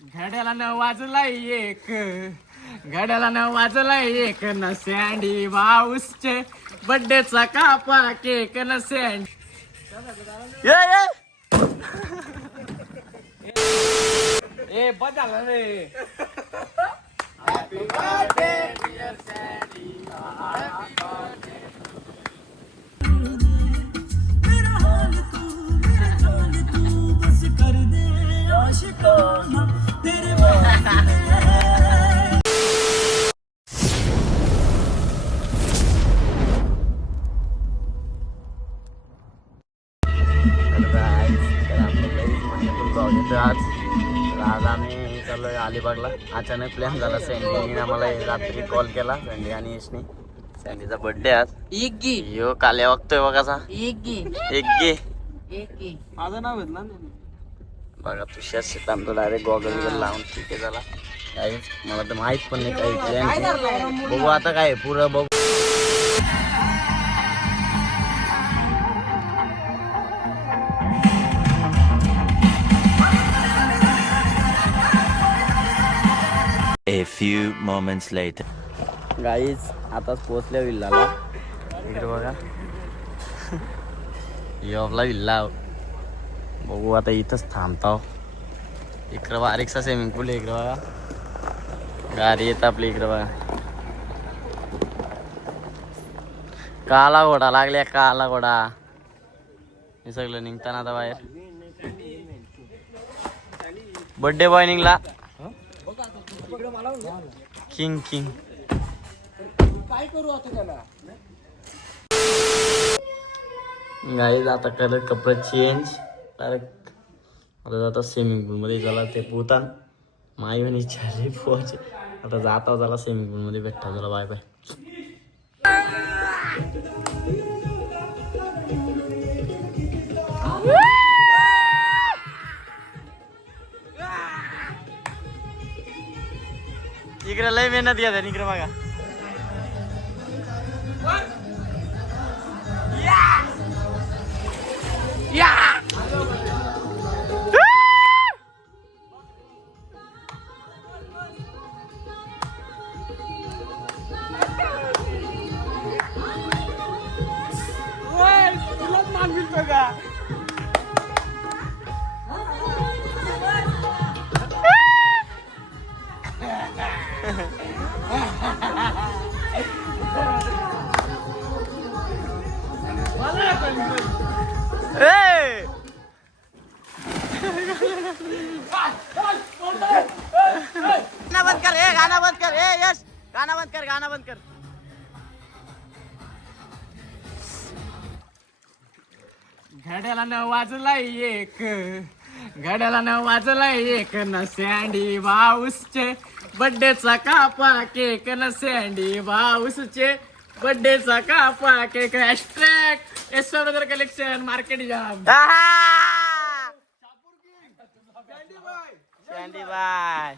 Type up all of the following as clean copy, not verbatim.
घड्याला न वाजला एक, घड्याला न वाजला एक न सँडी बाऊसचे बड्डेचा कापा केक न सँडी ए बस झाला रे. Happy birthday dear Sandy, happy birthday. मेरा हाल तू, मेरा हाल तू बस कर दे आशिकाना तेरे वास्ते. आज आम्ही चाललोय अलिबागला. अचानक प्लॅन झाला. सँडीने आम्हाला रात्री कॉल केला, सँडी आणि यशनी. सँडीचा बर्थडे आज. यो काल्या वागतोय बघाचा. माझं नाव घेतलं बघा तुषार शेतांतो डायरेक्ट गॉगल वगैरे लावून ठीक आहे झाला. काहीच मला तर माहित पण नाही काही प्लॅन. बघू आता काय पुरं बघू. A few moments later. Guys आताच पोहोचल्या विल्लाला. इकडे बघा आपला विल्ला. बघू आता इथंच थांबताव. इकडं बारीकसा स्विमिंग पूल आहे. इकडं बघा गाडी येत आपली. इकडं बघा काला घोडा लागल्या, काला घोडा. हे सगळं निघताना आता बाहेर. बर्थडे बॉय निघला. किंग किंग काय करू आता त्याला. गाईज आता करत कपडे चेंज डायरेक्ट आता जाता स्विमिंग पूलमध्ये. झाला ते पोतान माई म्हणे चालली पोहायचे. आता जाता झाला स्विमिंग पूलमध्ये भेटता झाला. Bye bye. इकडे लय मेहनत घ्या. इकडे बघा तुलाच मान मिळतो का. गाणं बंद कर. गाणं बंद कर. यश गाणं बंद कर. गाणं बंद कर. घड्याला न वाजला एक, घड्याला न वाजला एक न सँडी बाऊसचे बड्डेचा कापा केक न सँडी बाऊसचे बड्डेचा कापा केक. हॅशटॅग एसवर कलेक्शन मार्केट जाम. Sandy bye.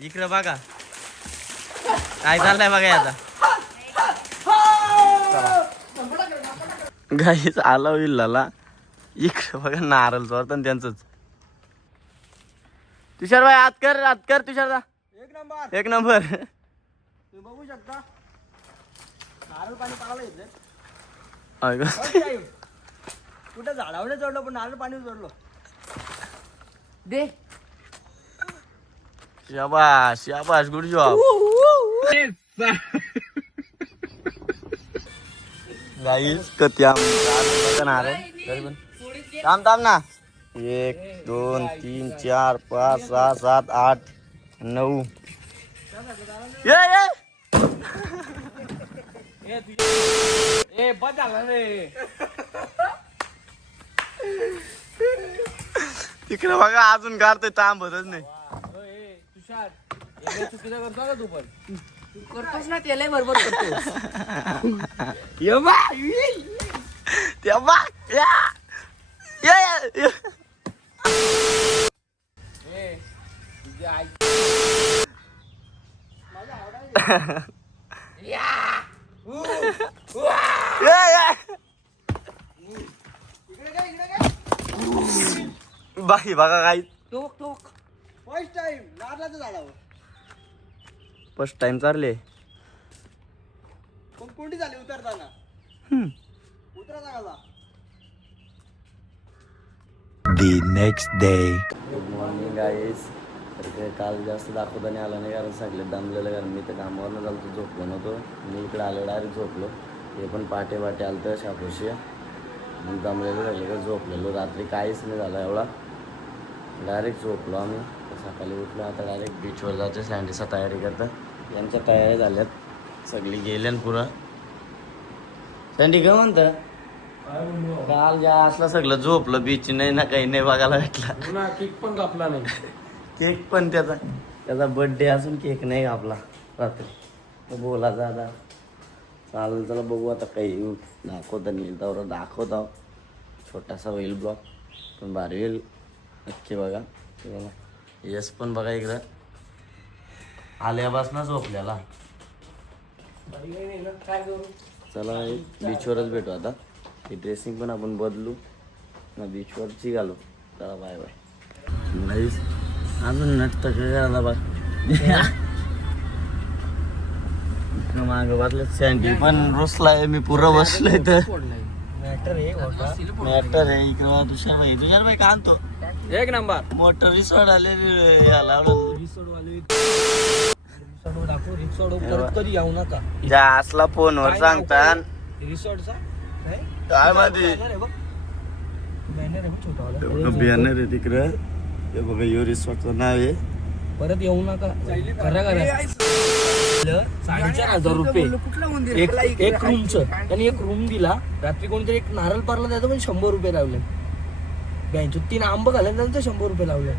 इकडं बघा काय चाललंय बघा याचा. गाईच आला विल्लाला. इकडं बघा नारळ चोरतं त्यांचंच. तुषार भाई आत कर तुषारदा. एक नंबर. तुम्ही बघू शकता नारळ पाणी पावलं येते. कुठं झाडावर चढलो पण नारळ पाणी चढलो. दे शाबाश शाबाश गुड जॉब. गाईस कत्या नारळ तरी पण थांब ना. 1 2 3 4 5 6 7 8 9. ए बस झाला रे. तिकडे बघा अजून गारतोय. थांबतच नाही. तुषार चुकीचा करतो का तू पण. तू करतोस ना त्याला बरोबर करतोस. त्या बघ तुझी आई बाकी बघा काही फर्स्ट टाइम नारळाचं झाडावर फर्स्ट टाइम चालले. पण कोणती झाली उतरताना उतरा सांगायला. The next day. Good morning guys. तर ते काल जास्त दाखवता नाही आलं नाही कारण सगळे दमलेलं, कारण मी तर कामावरनं झालं तर झोपलो नव्हतो. मी इकडे आलो डायरेक्ट झोपलो. ते पण पाटे आलं तर शापोशी मग दमलेलं झालं तर झोपलेलो. रात्री काहीच नाही झालं एवढा, डायरेक्ट झोपलो आम्ही. तर सकाळी उठलो. आता डायरेक्ट बीचवर जायचं. सँडीचा तयारी करतं. यांच्या तयारी झाल्यात, सगळी गेल्यान पुरा. सँडी काय म्हणतं काल ज्या असला सगळं झोपलं, बीच नाही ना काही नाही बघायला भेटला. केक पण कापला नाही. केक पण त्याचा बर्थडे असून केक नाही कापला रात्री. तर बोलायचा आता चालेल. चला बघू आता काही दाखवता नाही तर दाखवता. छोटासा होईल ब्लॉग पण भारी होईल नक्की बघा. बघा यस पण बघा इकडं आल्यापासून झोपल्याला. चला बीचवरच भेटू आता. ही ड्रेसिंग पण आपण बदलू ना बीचवरची घालू. चला बाय बाय. नाहीच अजून नटत करायला बघ. मागं वाटलं सँडी पण रुसलाय. मी पुरं बसलोय तर मॅटर आहे इकडं. तुषार भाई का आणतो एक नंबर मोटर रिसॉर्ट आले याला कधी येऊ नका. ज्या असला फोनवर सांगता रिसॉर्टचा काय माहिती बॅनर आहे तिकडं. ते बघा यो रिसॉर्टचं नाव आहे. परत येऊ नका. खरं खरं 4,500 रुपये एक रूमचं. त्यांनी एक रूम दिला. रात्री कोणतरी एक नारळ पारला त्याचं पण 100 रुपये लावले. बँकेत 3 आंब घाले त्यांचं 100 रुपये लावले.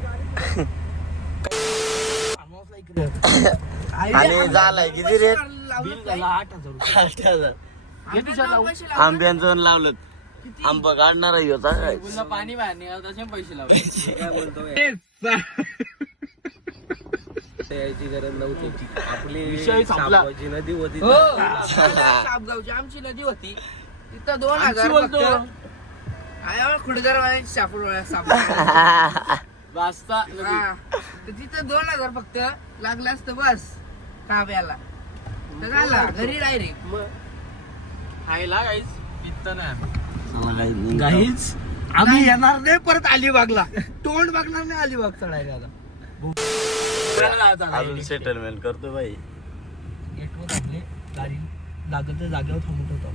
आणि झालाय किती रेट? बिल झाला 8,000 रुपये. आंब्यांचं लावलं. आंबा काढणार आहे होता काय पाणी बाहेर निघाल तसे पैसे लावले. याची गरज नव्हती. आपली सापगावची नदी होती. सापगावची आमची नदी होती. तिथं 2,000 खुडदार सापड वाजता तिथं 2,000 फक्त लागलं असतं बस काव्याला. तर झाला घरी डायरेक्ट खायला काहीच पित्त नाही. काहीच आम्ही येणार नाही परत अलिबागला. तोंड बघणार नाही अलिबाग चढायला. आता अजून सेटलमेंट करतो बाई. गेटवर आपले गाडी लागत जागेवर थांबत होतो.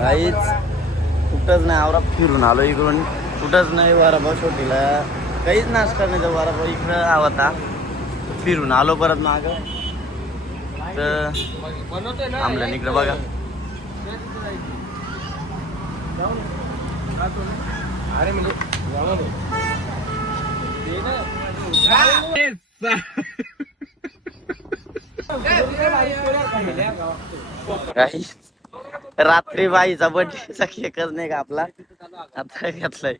काहीच कुठंच नाही. आवरा फिरून आलो इकडून. कुठंच नाही. वाराभाऊ छोटीला काहीच नाश्ता नाही. तर वाराभाऊ इकडं आवता फिरून आलो परत माग. तर आमल्या इकडं बघा. अरे म्हणजे रात्री बाईचा बर्थडेचा केकच नाही का आपला आता घेतलाय.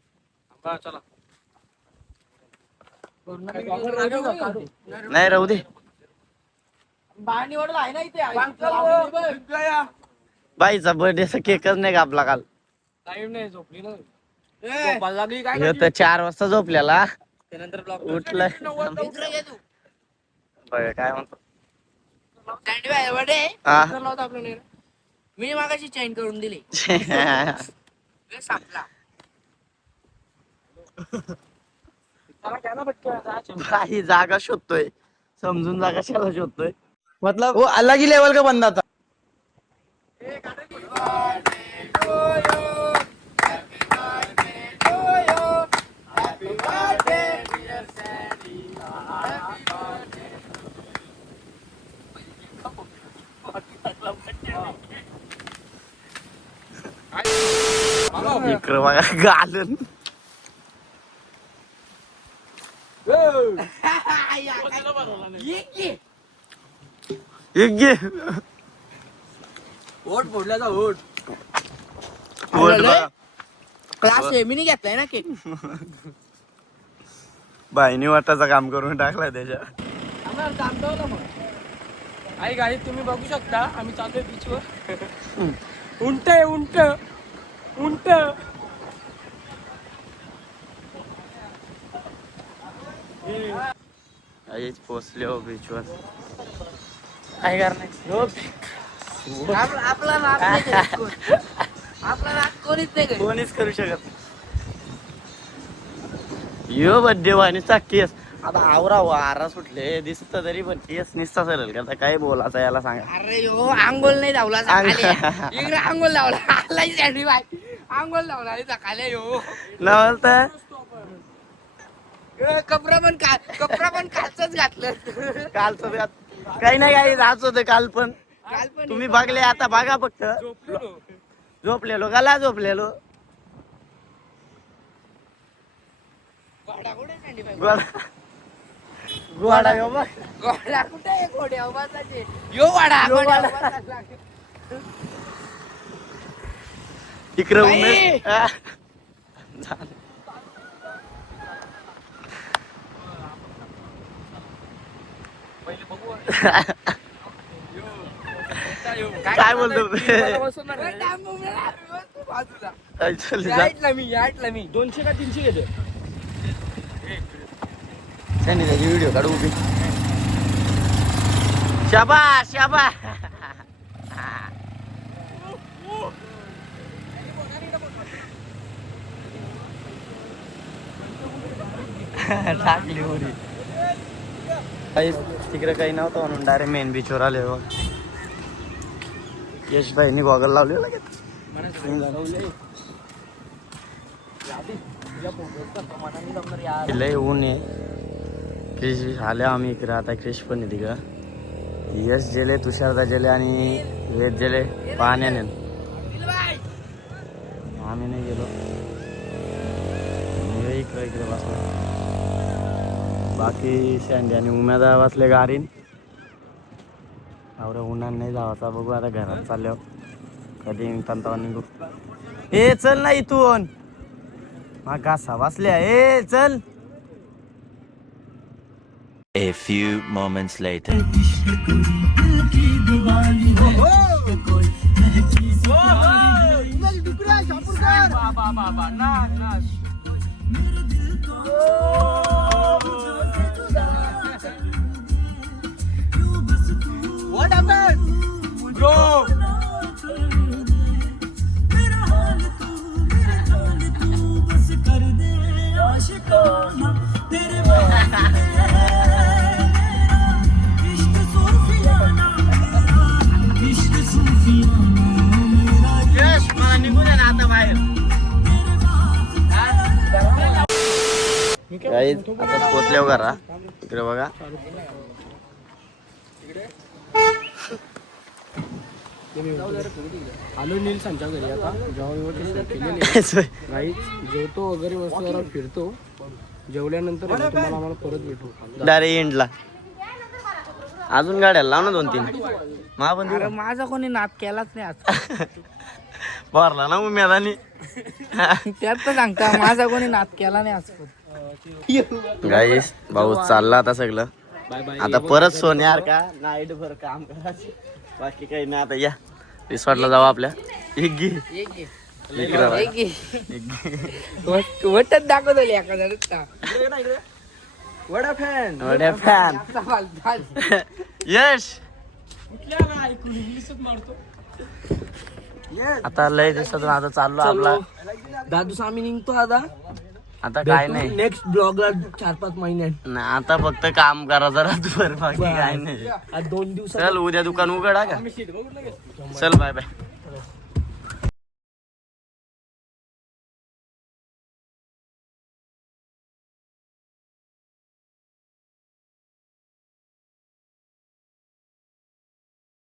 नाही राहू दे. बाईचा बर्थडेचा केकच नाही का आपला काल. टाइम नाही झोपली ना लागली काय. ह्यो तर 4 वाजता झोपल्याला त्यानंतर ब्लॉक उठलाय. बघा काय म्हणतो हा. मी मागाशी चेंज करून दिली. सापला काही जागा शोधतोय. समजून जागा शाला शोधतोय. मतलब वो अलग ही लेवल का बंदा था. इकडं बघा घालून एक घे. ओट फोडल्याचा ओट. बोट बघा. क्लास एमिनी घेतलाय ना केक. बाईनी वाटाचं काम करून टाकलाय त्याच्या. आई गाडी तुम्ही बघू शकता. आम्ही चाललोय बीचवर. उंट आहे उंट उंट. आईच पोचले हो बीचवर. काय करणार आपला नाद नाही करीत कोण. आपला नाद कोणीच नाही करीत. कोणीच करू शकत. यो बड्डे वाणीचा केस आता आवरा वारा सुटले दिसत तरी पण केस निसता सरल करता काय बोलायचं याला सांगा. अरे यो आंघोळ नाही धावला सकाळी. इकडे आंघोळ धावला. आलाय सँडी बाय. आंघोळ धावला सकाळी यो. नवल तर कपडा पण कालच घातलं. कालचं काही नाही काही जायचं होतं काल पण. काल पण तुम्ही बघले आता बघा फक्त. झोपलेलो गाला झोपलेलो. घोडा कुठे सँडी बाय? गोडा यो बघ. घोडा कुठे आहे? घोड्या उभारताचे. यो वाडा घोड्या उभारताचे. इकडे बाई! उमेश हा. काय बोलतो बाजूला. बाजूला याटला मी 200 का 300 घेतो. त्यांनी त्याची व्हिडिओ काढू उभी. शाबाश शाबाश. टाकली उडी. तिकडे काही नव्हतं म्हणून डायरेक्ट मेन बीचवर आले. यश भाईनी गॉगल लावले लगेच. लय ऊन आहे. क्रिश आले आम्ही इकडे. आता क्रिश पण आहे तिकडं. यश गेले, तुषारदा गेले आणि वेद गेले पाण्याने. आम्ही नाही गेलो. इकडे इकडे बसलो. बाकी सँडी आणि उमेदा बसले गाडीन. एवढं उन्हान नाही जावाचा. बघू आता घरात चालल्यावर कधी तंतावा निघू. ए चल ना इथून. मग घासा बसल्या. ए चल. A few moments later. What happened? Bro! मेरा हाल तू बस कर दे आशिकाना तेरे वास्ते इश्क सूफियाना इश्क सूफियाना मेरा यश मला निघू दे ना आता बाहेर. काही आता पोचल्यावर घरा. इकडे बघा. आलो नीलसांच्या घरी आता. जेव्हा राईट जेवतो वगैरे मस्त जरा फिरतो. जेवल्यानंतर आहे ना तुम्हाला आम्हाला परत भेटू. डायरेक्ट एंडला. अजून गाड्या लाव ना 2-3. अरे माझा कोणी नाद केलाच नाही आज. भरला ना उमेदानी. त्यात तर सांगता माझा कोणी नाद केला नाही आज. गाईस भाऊ चालला आता सगळं. आता परत सोन्यार का नाईट भर काम करायचं. बाकी काही नाही. आता या रिसॉर्टला जाऊ आपल्या. एक घे इकडं बघा. वटच दाखवतो एखाद्या वड्या फॅन. यश आता लय दिवसातून आता चाललो आपला. दादूस आम्ही निघतो आता. आता काय नाही. नेक्स्ट ब्लॉगला 4-5 महिन्यात. नाही, आता फक्त काम करा जरा बाकी काय नाही. 2 दिवसात चल उद्या दुकान उघडा का. चल बाय बाय.